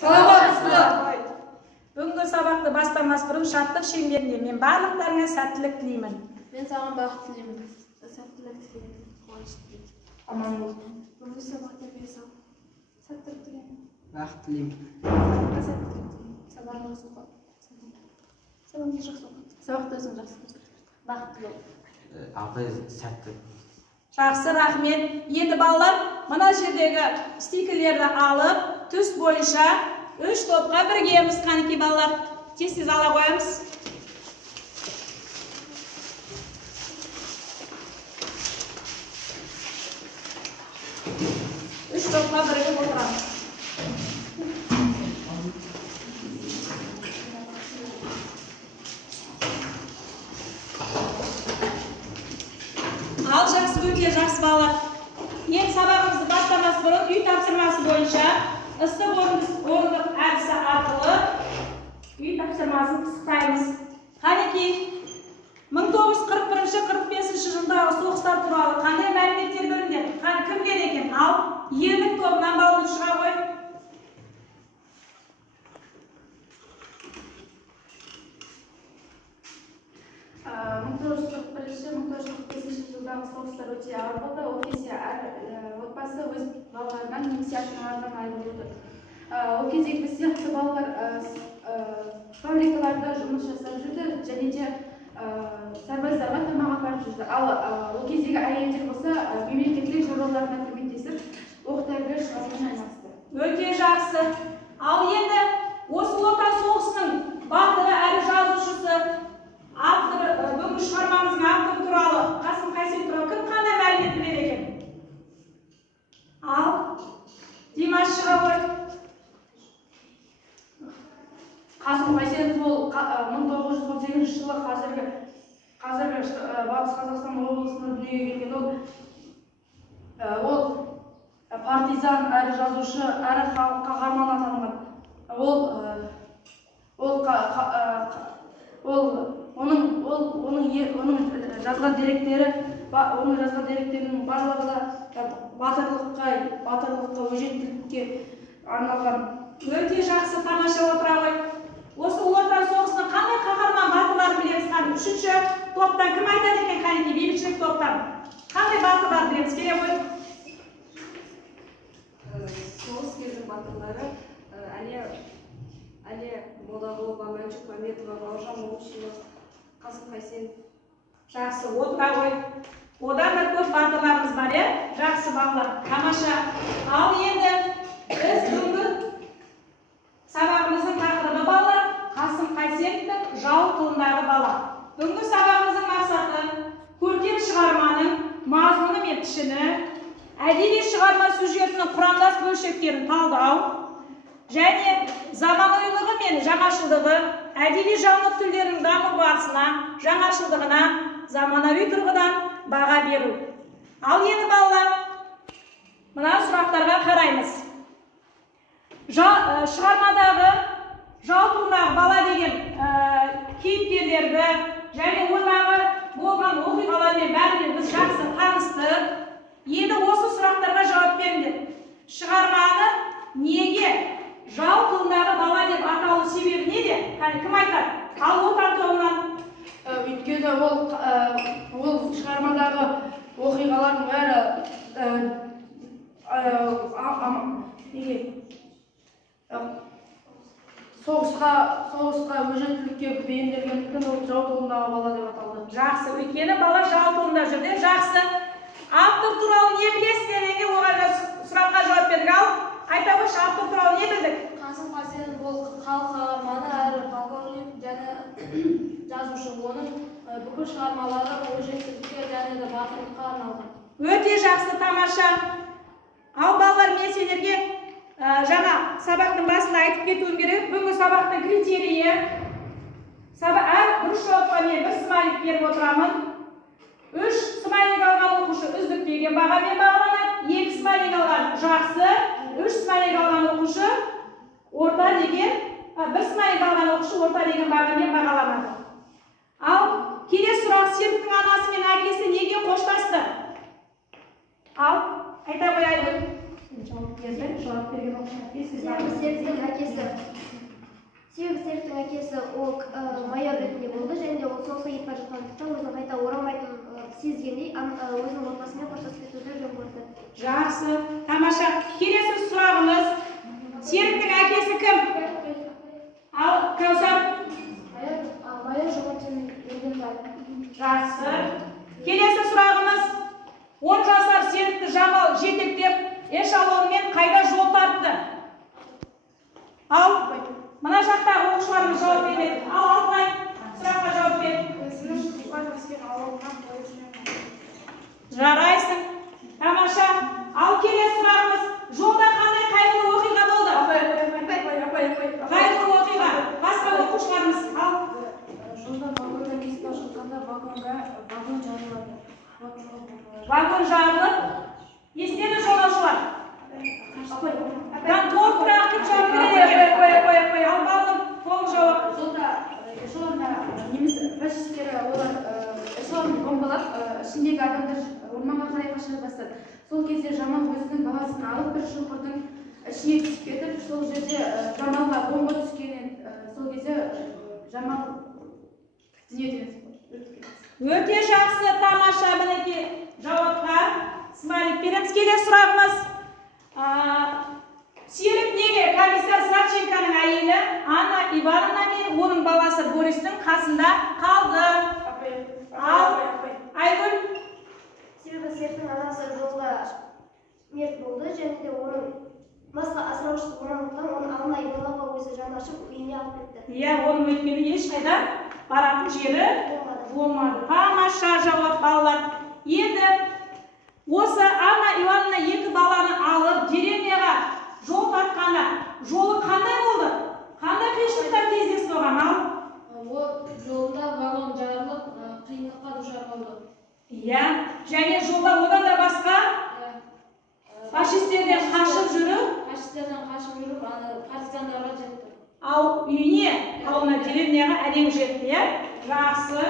саламатсызбы. Бүгінгі сабақты бастамас бұрын шаттық шеңберінде мен барлықтарыңа сәттілік тілеймін. Мен саған бақыт тілеймін. Сәттілік тілеймін. Қуаныш тілеймін. Аман бол. Бүгінгі сабақта мен саған сәттілік тілеймін. Бақыт тілеймін. Сабаққа сәттілік тілеймін. Сабағыңыз оқы. Сабағыңыз жақсы оқы. Сабақты өзің жақсы көрсет. Бақытты бол. Абай сәтті. Жақсы, рахмет. Енді балалар, мына жердегі стикерлерді алып, түс бойынша 3 топқа біргеміз. Қанекей балалар, тез ала қоямыз. Үш топқа бірігіп отырамыз. Ал жақсы, өте жақсы балалар. Ең сабағымызды бастамас бұрын үй тапсырмасы бойынша ыстық орындық әдісі арқылы үй тапсырмасын пысықтаймыз. Қанекей, 1941-45 жылдағы соғыстар туралы қандай мәліметтер біліңдер? Кім біледі екен? Ал ерлік тобынан баланы шыға қой. Жылдағы соғыстар өте ауыр болды. Ол кезде әр отбасы өз балаларынан немесе ата-аналарынан айырылып отыр. Ол кезде біз сияқты балалар фабрикаларда жұмыс жасап жүрді және де сарбаздарға тамақ апарып жүрді. Ал ол кездегі әйелдер болса мемлекеттік жобаларына көмектесіп, оқ-дәрілер шығарумен айналысты. Өте жақсы. Ал енді осы Отан соғысының батыры әрі жазушысы, бүгінгі шығармамыздың авторы туралы, Қасым Қайсенов туралы кім қандай мәлімет біледі екен? Ал Димаш шыға қой. Қасым Қайсенов ол 1918 жылы қазіргі Батыс Қазақстан облысында дүниеге келген. Ол партизан, әрі жазушы, әрі халық қаһарманы атанған. Оның жазған деректерінің барлығы да батырлыққа, өжеттілікке арналған. Өте жақсы, тамаша отыра ғой. Осы Отан соғысының қандай қаһарман батырларын білеміз? Үшінші топтан кім айтады екен? Қанекей, бейбітшілік топтан қандай батырлар білеміз? Келе ғой. Соғыс кездің батырлары Әлия Молдағұлова, Мәншүк Мәметова, Бауыржан Момышұлы, Қасым Қайсенов. Жақсы, отыра ғой. Одан да көп батырларымыз бар, жақсы балалар, тамаша. Ал енді біз бүгінгі сабағымыздың тақырыбы балалар, Қасым Қайсеновтың жау тылындағы бала. Бүгінгі сабағымыздың мақсаты көркем шығарманың мазмұны мен пішіні, әдеби шығарма сюжетінің құрамдас бөлшектерін талдау және заманауилығы мен жаңашылдығы, әдеби жанр түрлерінің даму барысына, жаңашылдығына заманауи тұрғыдан баға беру. Ал енді балалар, мына сұрақтарға қараймыз. Шығармадағы жау тылындағы бала деген кейіпкерлерді және ондағы болған оқиғалармен бәрімен біз жақсы таныстық. Енді осы сұрақтарға жауап беріңдер. Шығарманы неге жау тылындағы бала деп аталу себебі неде? Кім айтады? Ал Отан тобынан. Өйткені ол шығармадағы оқиғалардың бәрі соғысқа өжеттілікке бейімделгендіктен ол жау тылындағы бала деп аталды. Жақсы, өйткені бала жау тылында жүрді. Жақсы. Автор туралы не білесіздер? Енді оған сұраққа жауап бердік. Ал айта қойшы, автор туралы не білдік? Қасым Қайсенов ол халық қаһарманы әрі полковник және жазушы. Оның бүкіл шығармалары өжеттілікке және де батырлыққа арналған. Өте жақсы, тамаша. Ал балалар, мен сендерге жаңа сабақтың басында айтып кетуім керек. Бүгінгі сабақтың критерийі әр бұрыш жауапқа мен бір смайлик беріп отырамын. 3 смайлик алған оқушы үздік деген бағамен бағаланады. 2 смайлик алған жақсы, 3 смайлик алған оқушы орта деген, 1 смайлик алған оқушы орта деген бағамен бағаланады. Ал келесі сұрақ, Серіктің анасы мен әкесі неге қоштасты? Ал айта қояйын. Жауап берген оқушы әкесі Серіктің әкесі ол майор ретінде болды, және де ол соғысқа кетіп бара жатқандықтан өзінің қайта оралмайтынын сезгендей өзінің отбасымен қоштасып кетуді жөн көрді. Жақсы, тамаша. Келесі сұрағымыз, Серіктің әкесі кім? Ал Кәусар? Майор Жомарт Ергенбаев. Жақсы. Келесі сұрағымыз, 10 жасар Серікті Жамал жетектеп эшелонмен қайда жол тартты? Ал мына жақтағы оқушыларымыз жауап береді. Ал Алтынай, сұраққа жауап бер. Жарайсың. Тамаша. Ал келесі сұрағымыз, жолда қандай қайғылы оқиға болды? Қайғылы оқиға. Басқа оқушыларымыз. Ал. Жолда вагонда кесіп бара жатқанда вагон жарылады. Вагон жарылып. Естеді жолаушылар? Толығырақ кім жауап береді? Ал балым, толық жауап. Жолда эшелонда неміс фашистері олар эшелонды бомбалап, ішіндегі адамдар орманға қарай қаша бастады. Сол кезде Жамал өзінің баласын алып бір шұңқырдың ішіне түсіп кетіп, сол жерде Жамалға бомба түскенін, сол кезде Жамал дүниеден өтіп кетті. Өте жақсы, тамаша, мінекей жауапқа смайлик береміз. Келесі сұрағымыз. Серік неге комиссар Савченконың әйелі Анна Ивановна мен оның баласы Борistің қасында қалды? Ал Айгүл? Себебі Серіктің анасы жолда мерт болды, және де оның басқа асыраушысы болғандықтан оның Анна Ивановнаға өзі жан ашып үйіне алып кетті. Иә, оның өйткені ешқайда баратын жері болмады. Тамаша жауап, балалар. Енді осы Анна Ивановна екі баланы алып деревняға жол тартқанда жолы қандай болды? Қандай қиыншылықтар кездесті оған? Ал? Ол жолда вагон жарылып, қиындыққа душар болды. Иә, және жолда одан да басқа фашистерден қашып жүріп, партизандарға жетті. ал үйіне, ауылына, деревняға әрең жетті, иә? Жақсы.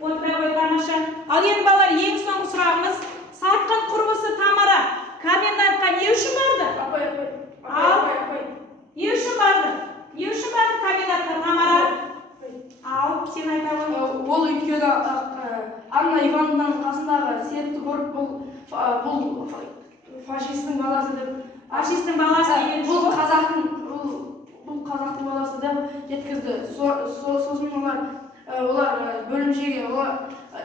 Отыра ғой, тамаша. Ал енді балалар, ең соңғы сұрағымыз, сатқын құрбысы Тамара комендантқа не үшін барды? Не үшін барды? Не үшін барды комендантқа Тамара? Ал, сен айта ғой. Ол өйткені Анна Ивановнаның қасындағы Серікті көріп, бұл фашистің баласы деп, Фашистің баласы деген бұл қазақтың баласы деп жеткізді. Сосын олар бөлімшеге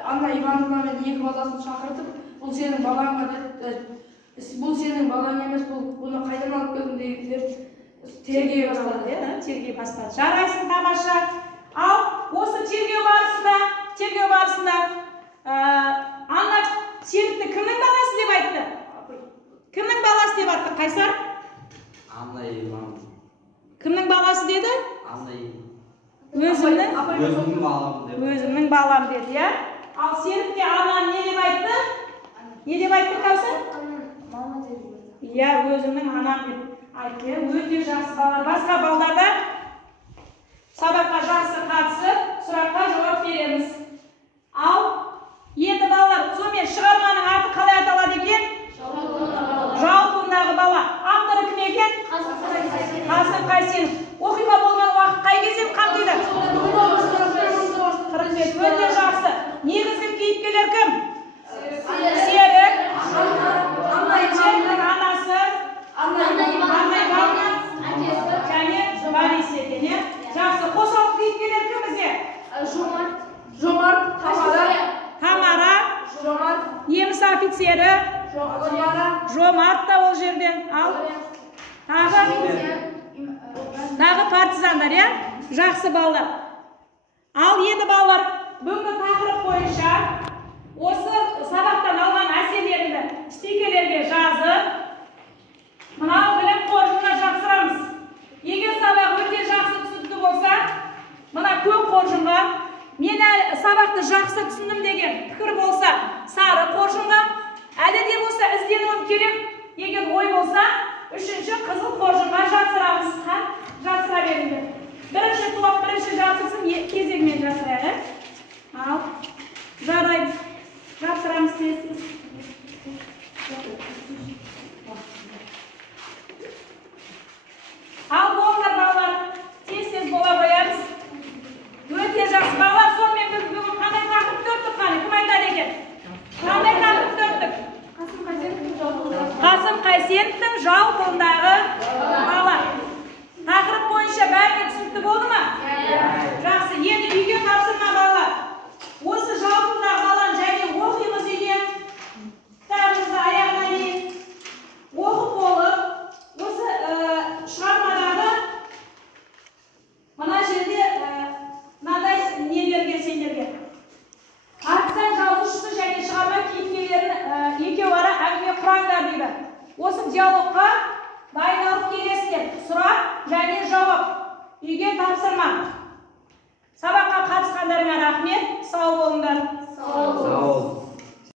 Анна Ивановна мен екі баласын шақыртып, бұл сенің балаңға деп, бұл сенің балаң емес, бұны қайдан алып келдің деп тергей бастады. Тергей бастады. Жарайсың, тамаша. Ал осы тергеу барысында Анна Серікті кімнің баласы деп айтты? Кімнің баласы деп айтты, Қайсар? Анна Ивановна. Кімнің баласы деді? Анна Ивановна. Өзімнің балам деді, иә? Ал Серікте Анна не деп айтты? Не деп айтты, Кәусар? Иә, өзімнің анам деп айтты. Өте жақсы балалар. Басқа балаларда сабаққа жақсы қатысып, сұраққа жауап береміз. Ал енді балалар, сонымен шығарманың аты қалай аталады екен? Жауабындағы бала. Авторы кім екен? Қасым Қайсенов. Оқиға болған уақыт қай кезең қамтиды? 45. Өте жақсы. Негізгі кейіпкерлер кім? Серік, Серіктің анасы, Анна Ивановна, және Борис екен, иә? Жақсы. Қосалқы кейіпкерлер кім бізде? Жомарт, Тамара, неміс офицері, Жомарт та ол жерден. Ал тағы партизандар, иә? Жақсы балалар. Ал енді балалар, бүгінгі тақырып бойынша осы сабақтан алған әсерлерді стикерлерге жазып, мынау білім қоржынына жақсырамыз. Егер сабақ өте жақсы түсінікті болса, мына көк қоржынға, мен сабақты жақсы түсіндім деген пікір болса, сары қоржынға, әлі де болса ізденуім керек, егер ой болса, үшінші қызыл қоржынға жақсырамыз. Жақсыра беріңдер. Бірінші топ, бірінші жақсысын кезегімен жақсырады. Ал, жарайды. Жақсырамыз тез. жалпындағы бала. Тақырып бойынша бәріне түсінікті болды ма? Жақсы, енді үйге тапсырма балалар. Осы жалпындағы баланы және оқимыз үйде. Кітабымызды аяғына дейін оқып болып, осы шығармадағы мына жерде мынадай не берген сендерге. Артыстан жазушысы және шығарма кейіпкерлерін екеуара әңгіме құраңдар дейді. Осы диалогқа дайындалып келесіздер. Сұрақ және жауап. Үйге тапсырма. Сабаққа қатысқандарыңа рахмет. Сау болыңдар. Sağ ol.